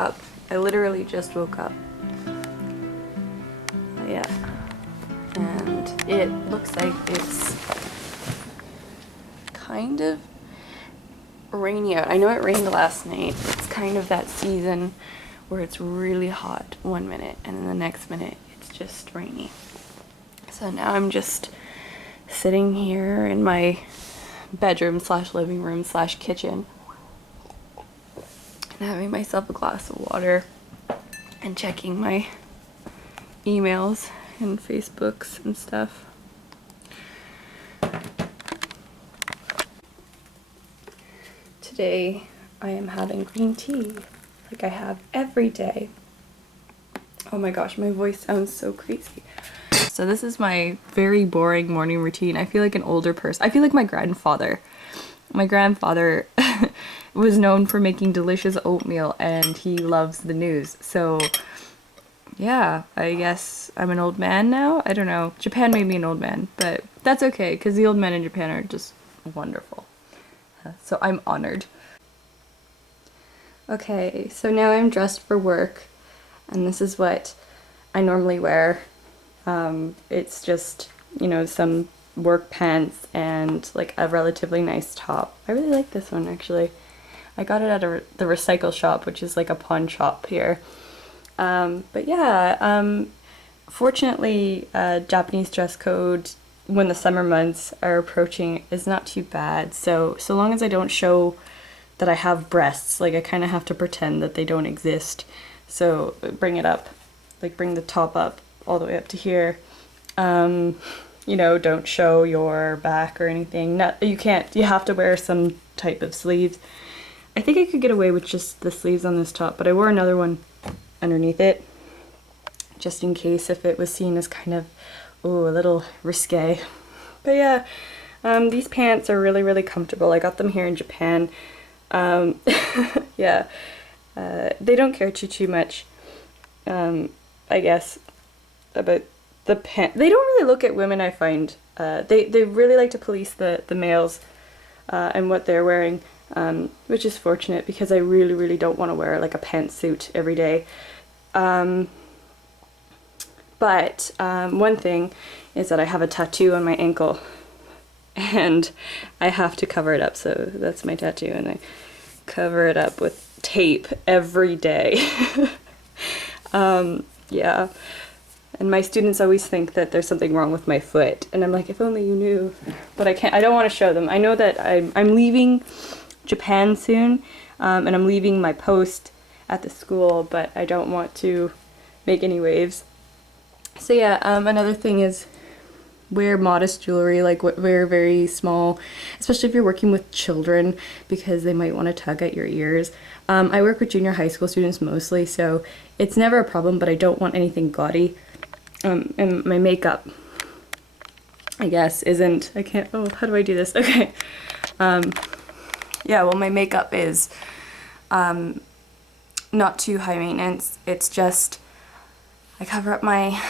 up. I literally just woke up. Yeah. And it looks like it's kind of rainy out. I know it rained last night. It's kind of that season where it's really hot one minute and then the next minute it's just rainy. So now I'm just sitting here in my bedroom slash living room slash kitchen and having myself a glass of water and checking my emails and Facebooks and stuff. Today I am having green tea like I have every day. Oh my gosh, my voice sounds so crazy. So this is my very boring morning routine. I feel like an older person. I feel like my grandfather. My grandfather was known for making delicious oatmeal and he loves the news. So yeah, I guess I'm an old man now. I don't know. Japan made me an old man, but that's okay because the old men in Japan are just wonderful. So I'm honored. Okay, so now I'm dressed for work and this is what I normally wear. It's just, you know, some work pants and like a relatively nice top. I really like this one actually. I got it at the recycle shop, which is like a pawn shop here. But yeah, fortunately, Japanese dress code when the summer months are approaching is not too bad. So long as I don't show that I have breasts, like I kind of have to pretend that they don't exist. So bring it up, like bring the top up all the way up to here. You know, don't show your back or anything. You can't, you have to wear some type of sleeves. I think I could get away with just the sleeves on this top, but I wore another one underneath it just in case if it was seen as kind of, ooh, a little risque. But yeah, these pants are really, really comfortable. I got them here in Japan. Yeah, they don't care too much, I guess, about the pants. They don't really look at women, I find. They really like to police the males and what they're wearing, which is fortunate because I really, really don't want to wear like a pantsuit every day. But one thing is that I have a tattoo on my ankle and I have to cover it up. So that's my tattoo and I cover it up with tape every day. Yeah. And my students always think that there's something wrong with my foot. And I'm like, if only you knew. But I can't, I don't want to show them. I know that I'm leaving Japan soon and I'm leaving my post at the school, but I don't want to make any waves. So yeah, another thing is wear modest jewelry, like wear very small, especially if you're working with children because they might want to tug at your ears. I work with junior high school students mostly, so it's never a problem, but I don't want anything gaudy. And my makeup, I guess, isn't, I can't, oh, how do I do this? Okay. Yeah, well, my makeup is not too high maintenance. It's just, I cover up my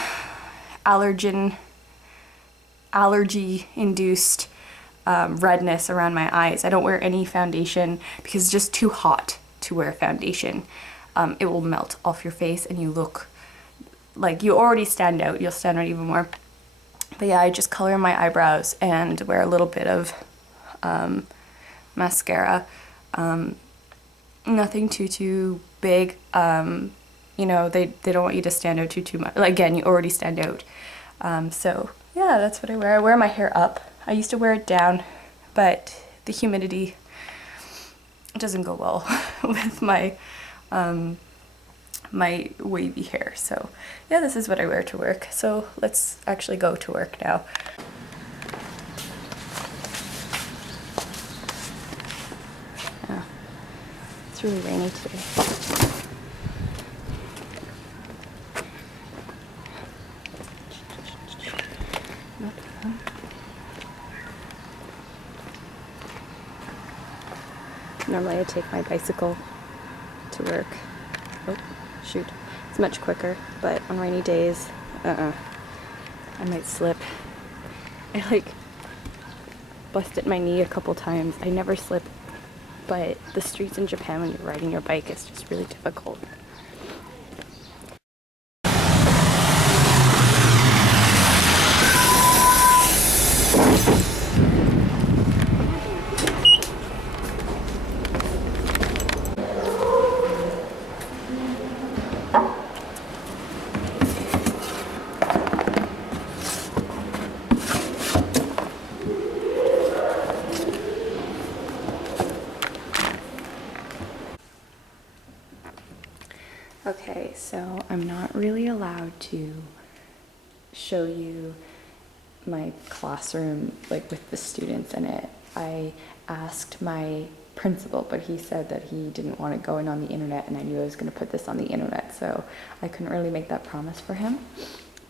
allergy-induced redness around my eyes. I don't wear any foundation because it's just too hot to wear foundation. It will melt off your face and you look like you already stand out. You'll stand out even more. But yeah, I just color my eyebrows and wear a little bit of mascara. Nothing too big. You know, they don't want you to stand out too much. Like, again, you already stand out. So yeah, that's what I wear. I wear my hair up. I used to wear it down, but the humidity doesn't go well with my my wavy hair. So yeah, this is what I wear to work. So let's actually go to work now. Yeah, it's really rainy today. Normally I take my bicycle to work. Oh, shoot. It's much quicker, but on rainy days, I might slip. I like busted my knee a couple times. I never slip but the streets in Japan when you're riding your bike is just really difficult. Okay, so I'm not really allowed to show you my classroom like with the students in it. I asked my principal, but he said that he didn't want it going on the internet, and I knew I was going to put this on the internet, so I couldn't really make that promise for him.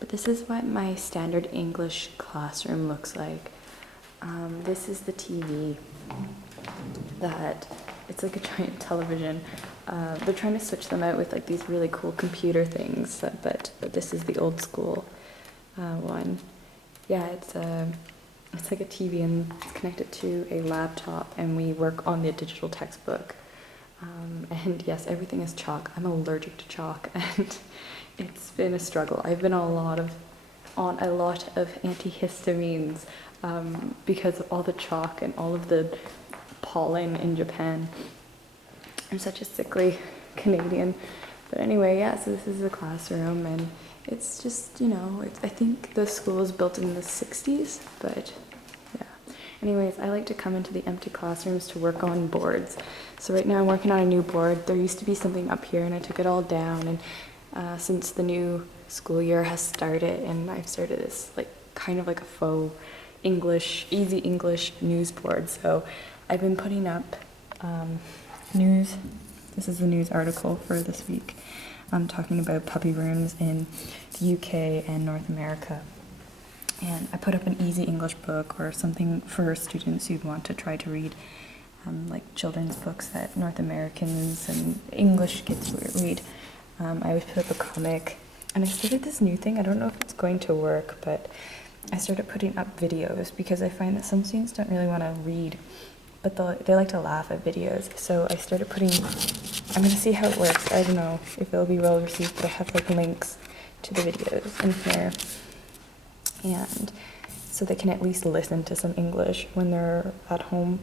But this is what my standard English classroom looks like. This is the TV that it's like a giant television. They're trying to switch them out with like these really cool computer things, but this is the old school one. Yeah, it's like a TV and it's connected to a laptop, and we work on the digital textbook. And yes, everything is chalk. I'm allergic to chalk, and it's been a struggle. I've been on a lot of antihistamines because of all the chalk and all of the pollen in Japan. I'm such a sickly Canadian. But anyway, yeah, so this is the classroom, and it's just, you know, I think the school was built in the 60s, but yeah. Anyways, I like to come into the empty classrooms to work on boards. So right now I'm working on a new board. There used to be something up here, and I took it all down, and since the new school year has started, and I've started this like kind of like a faux English, easy English news board. So I've been putting up news. This is the news article for this week. I'm talking about puppy rooms in the UK and North America. And I put up an easy English book or something for students who'd want to try to read like children's books that North Americans and English kids read. I always put up a comic. And I started this new thing. I don't know if it's going to work, but I started putting up videos because I find that some students don't really want to read, but they like to laugh at videos. So I started I'm going to see how it works. I don't know if it'll be well received, but I have like links to the videos in here. And so they can at least listen to some English when they're at home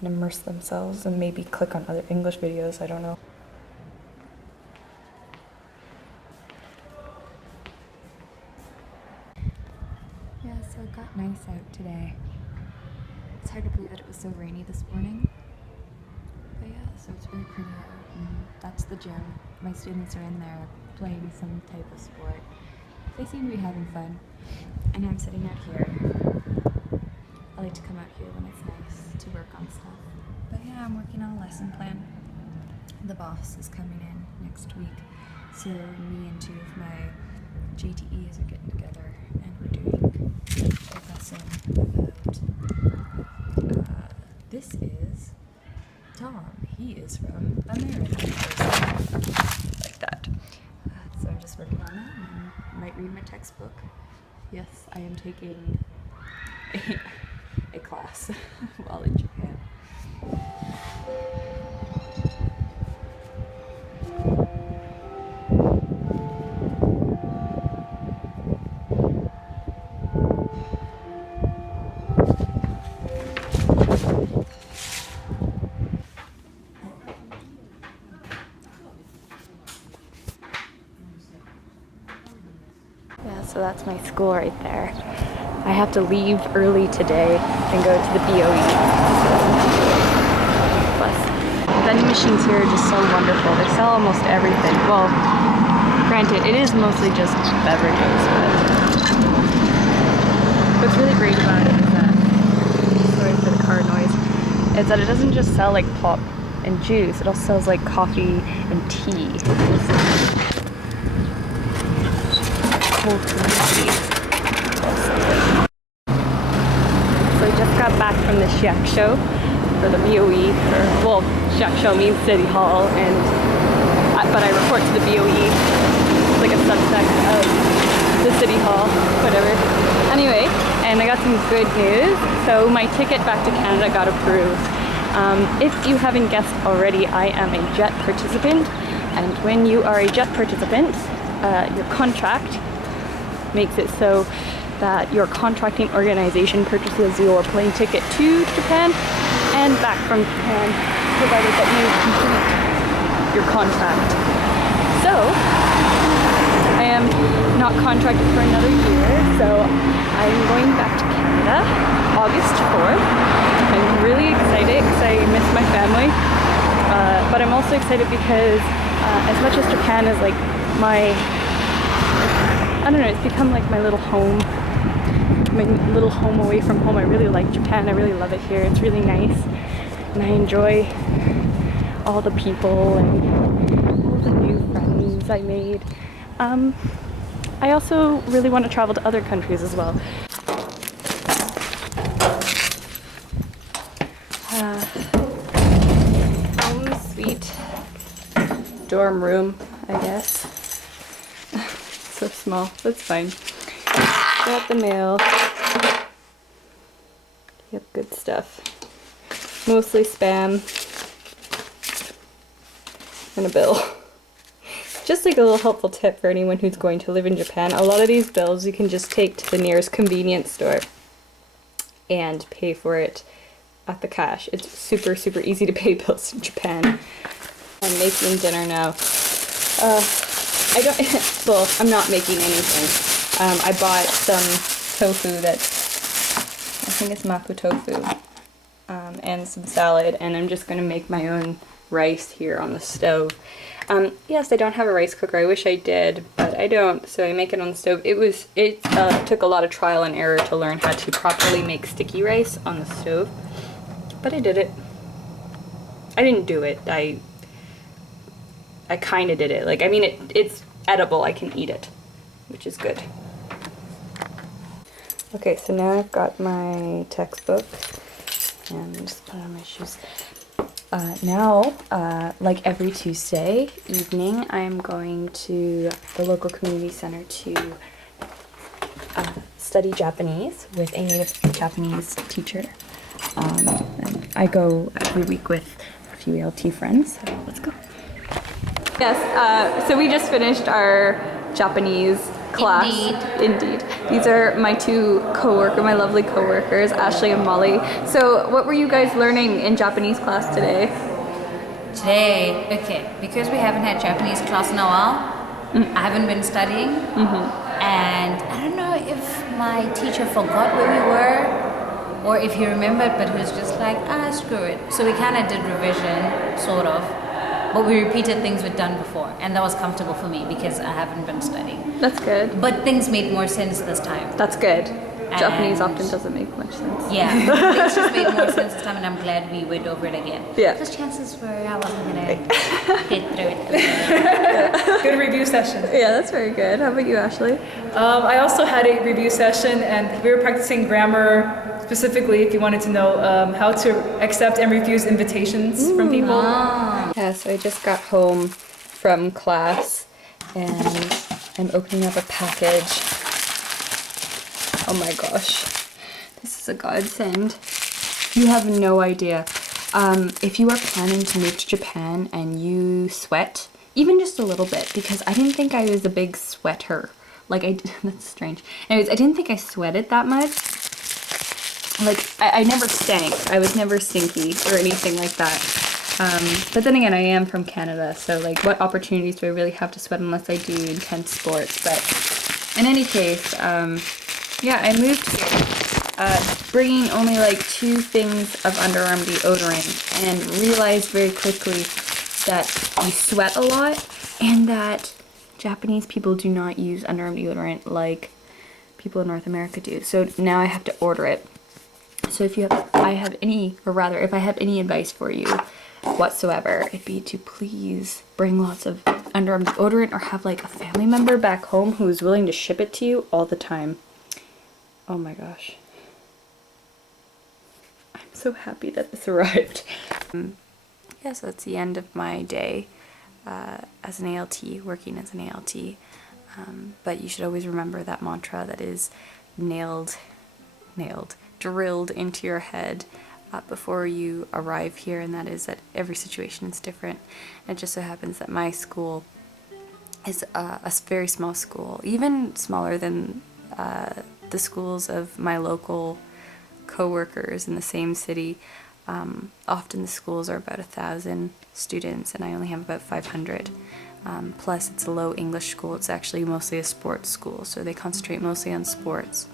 and immerse themselves and maybe click on other English videos. I don't know. Yeah, so it got nice out today. It's hard to believe that it was so rainy this morning. But yeah, so it's really pretty out. And that's the gym. My students are in there playing some type of sport. They seem to be having fun. And I'm sitting out here. I like to come out here when it's nice to work on stuff. But yeah, I'm working on a lesson plan. The boss is coming in next week. So me and two of my JTEs are getting together, and we're doing a lesson about this is Tom. He is from America. Like that. So I'm just working on that, and I might read my textbook. Yes, I am taking a class while in Japan. Yeah, so that's my school right there. I have to leave early today and go to the BOE. Plus, the vending machines here are just so wonderful. They sell almost everything. Well, granted, it is mostly just beverages, but what's really great about it is that, sorry for the car noise, is that it doesn't just sell like pop and juice, it also sells like coffee and tea. Cold tea. So I just got back from the shaky for the BOE, well, shaky means City Hall, but I report to the BOE, like a subsect of the City Hall, whatever. Anyway, and I got some good news. So my ticket back to Canada got approved. If you haven't guessed already, I am a JET participant, and when you are a JET participant, your contract makes it so that your contracting organization purchases your plane ticket to Japan and back from Japan, provided that you complete your contract. So, I am not contracted for another year, so I'm going back to Canada August 4th. I'm really excited because I miss my family, but I'm also excited because as much as Japan is like my, I don't know, it's become like my little home away from home. I really like Japan. I really love it here. It's really nice, and I enjoy all the people and all the new friends I made. I also really want to travel to other countries as well. Home sweet dorm room, I guess. So small, that's fine. Got the mail. Yep, good stuff. Mostly spam. And a bill. Just like a little helpful tip for anyone who's going to live in Japan, a lot of these bills you can just take to the nearest convenience store and pay for it at the cash. It's super, super easy to pay bills in Japan. I'm making dinner now. I'm not making anything. I bought some tofu that, I think it's mako tofu, and some salad, and I'm just going to make my own rice here on the stove. Yes, I don't have a rice cooker. I wish I did, but I don't, so I make it on the stove. It took a lot of trial and error to learn how to properly make sticky rice on the stove, but I did it. I didn't do it. I kind of did it. Like, I mean, it's edible. I can eat it, which is good. Okay, so now I've got my textbook, and just put on my shoes. Now, like every Tuesday evening, I'm going to the local community center to study Japanese with a native Japanese teacher. And I go every week with a few ALT friends, so let's go. Yes, so we just finished our Japanese class. Indeed. These are my my lovely co-workers, Ashley and Molly. So what were you guys learning in Japanese class today? Okay, because we haven't had Japanese class in a while, I haven't been studying, and I don't know if my teacher forgot where we were, or if he remembered, but he was just like, screw it. So we kind of did revision, sort of. But we repeated things we'd done before, and that was comfortable for me because I haven't been studying. That's good. But things made more sense this time. That's good. Japanese often doesn't make much sense. Yeah, things just made more sense this time, and I'm glad we went over it again. Yeah. Because chances were I wasn't going to get through it. Good review session. Yeah, that's very good. How about you, Ashley? I also had a review session, and we were practicing grammar. Specifically, if you wanted to know how to accept and refuse invitations from people. Yeah, so I just got home from class and I'm opening up a package. Oh my gosh, this is a godsend. You have no idea. If you are planning to move to Japan and you sweat, even just a little bit, because I didn't think I was a big sweater. Like, that's strange. Anyways, I didn't think I sweated that much. Like, I never stank. I was never stinky or anything like that. But then again, I am from Canada, so like, what opportunities do I really have to sweat unless I do intense sports? But in any case, yeah, I moved here, bringing only like 2 things of underarm deodorant, and realized very quickly that you sweat a lot, and that Japanese people do not use underarm deodorant like people in North America do. So now I have to order it. So if I have any advice for you whatsoever, it'd be to please bring lots of underarm deodorant, or have like a family member back home who is willing to ship it to you all the time. Oh my gosh. I'm so happy that this arrived. Yeah, so that's the end of my day as an ALT, working as an ALT. But you should always remember that mantra that is drilled into your head before you arrive here, and that is that every situation is different. And it just so happens that my school is a very small school, even smaller than the schools of my local co-workers in the same city. Often the schools are about 1,000 students, and I only have about 500. Plus, it's a low English school. It's actually mostly a sports school, so they concentrate mostly on sports.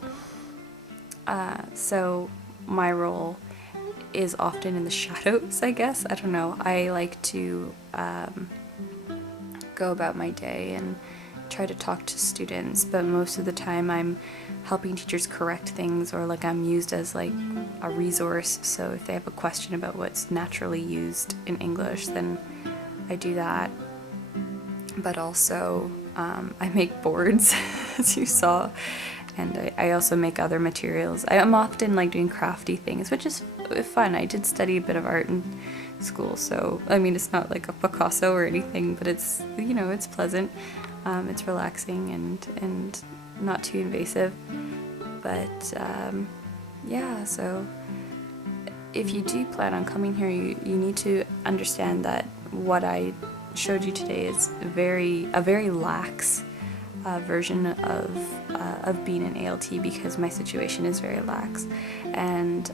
So my role is often in the shadows, I guess. I don't know. I like to go about my day and try to talk to students, but most of the time I'm helping teachers correct things, or like I'm used as like a resource. So if they have a question about what's naturally used in English, then I do that. But also I make boards, as you saw, and I also make other materials. I'm often like doing crafty things, which is fun. I did study a bit of art in school, so I mean it's not like a Picasso or anything, but it's, you know, it's pleasant, it's relaxing and not too invasive. But yeah, so if you do plan on coming here, you need to understand that what I showed you today is a very lax version of being an ALT, because my situation is very lax, and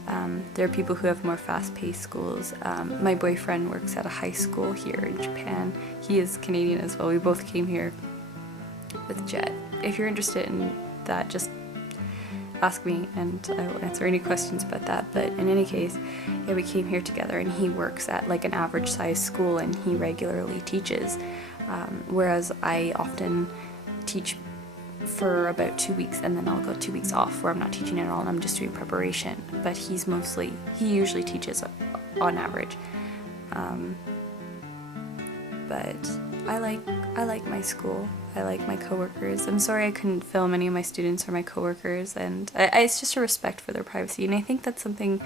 there are people who have more fast-paced schools. My boyfriend works at a high school here in Japan. He is Canadian as well. We both came here with Jet. If you're interested in that, just ask me and I will answer any questions about that. But in any case, yeah, we came here together, and he works at like an average sized school, and he regularly teaches, whereas I often teach for about 2 weeks, and then I'll go 2 weeks off where I'm not teaching at all and I'm just doing preparation. But he usually teaches on average. But I like my school. I like my coworkers. I'm sorry I couldn't film any of my students or my coworkers, and it's just a respect for their privacy. And I think that's something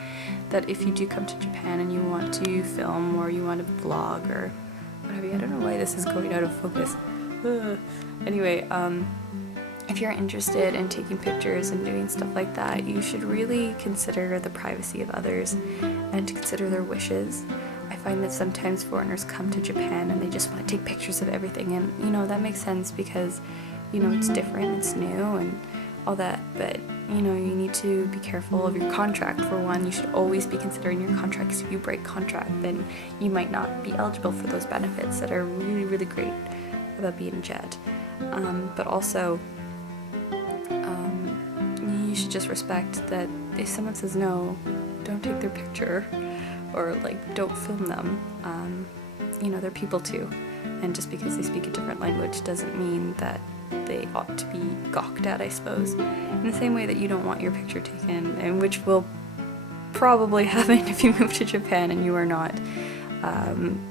that if you do come to Japan and you want to film or you want to vlog or what have you, I don't know why this is going out of focus. Anyway, if you're interested in taking pictures and doing stuff like that, you should really consider the privacy of others and to consider their wishes. I find that sometimes foreigners come to Japan and they just want to take pictures of everything, and you know, that makes sense because, you know, it's different, it's new and all that, but you know, you need to be careful of your contract. For one, you should always be considering your contract, because if you break contract, then you might not be eligible for those benefits that are really, really great about being a jet. But also, you should just respect that if someone says no, don't take their picture, or like don't film them. You know, they're people too, and just because they speak a different language doesn't mean that they ought to be gawked at, I suppose. In the same way that you don't want your picture taken, and which will probably happen if you move to Japan and you are not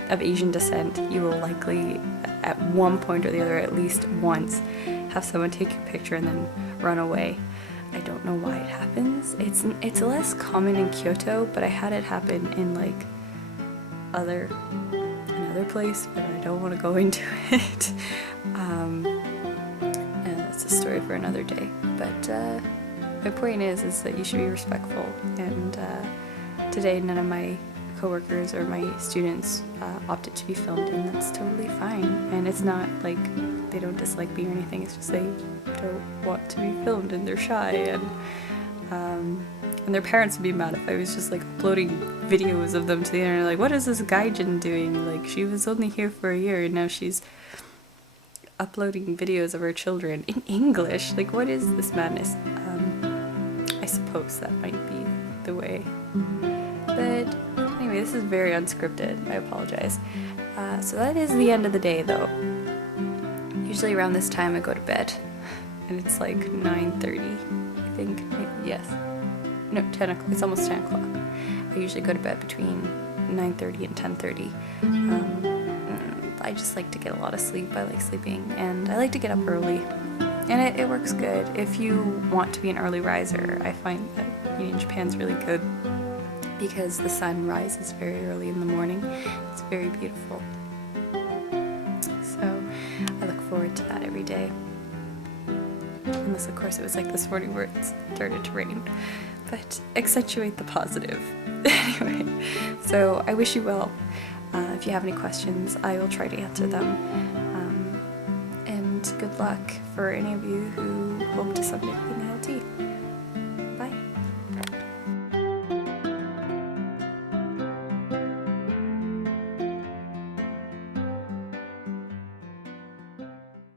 of Asian descent, you will likely at one point or the other, at least once, have someone take your picture and then run away. I don't know why it happens. It's less common in Kyoto, but I had it happen in like another place, but I don't want to go into it. And that's a story for another day. But my point is that you should be respectful. And today, none of my coworkers or my students opted to be filmed, and that's totally fine. And it's not like they don't dislike me or anything, it's just they don't want to be filmed and they're shy, and their parents would be mad if I was just like uploading videos of them to the internet, like, what is this gaijin doing? Like, she was only here for a year and now she's uploading videos of her children in English. Like, what is this madness? I suppose that might be the way. But anyway, this is very unscripted. I apologize. So that is the end of the day, though. Usually around this time I go to bed, and it's like 9:30, I think. Yes. No, 10 o'clock. It's almost 10 o'clock. I usually go to bed between 9:30 and 10:30. I just like to get a lot of sleep. I like sleeping, and I like to get up early. And it works good. If you want to be an early riser, I find that being in Japan's really good, because the sun rises very early in the morning. It's very beautiful. So I look forward to that every day. Unless, of course, it was like this morning where it started to rain. but accentuate the positive. Anyway, so I wish you well. If you have any questions, I will try to answer them. And good luck for any of you who hope to someday be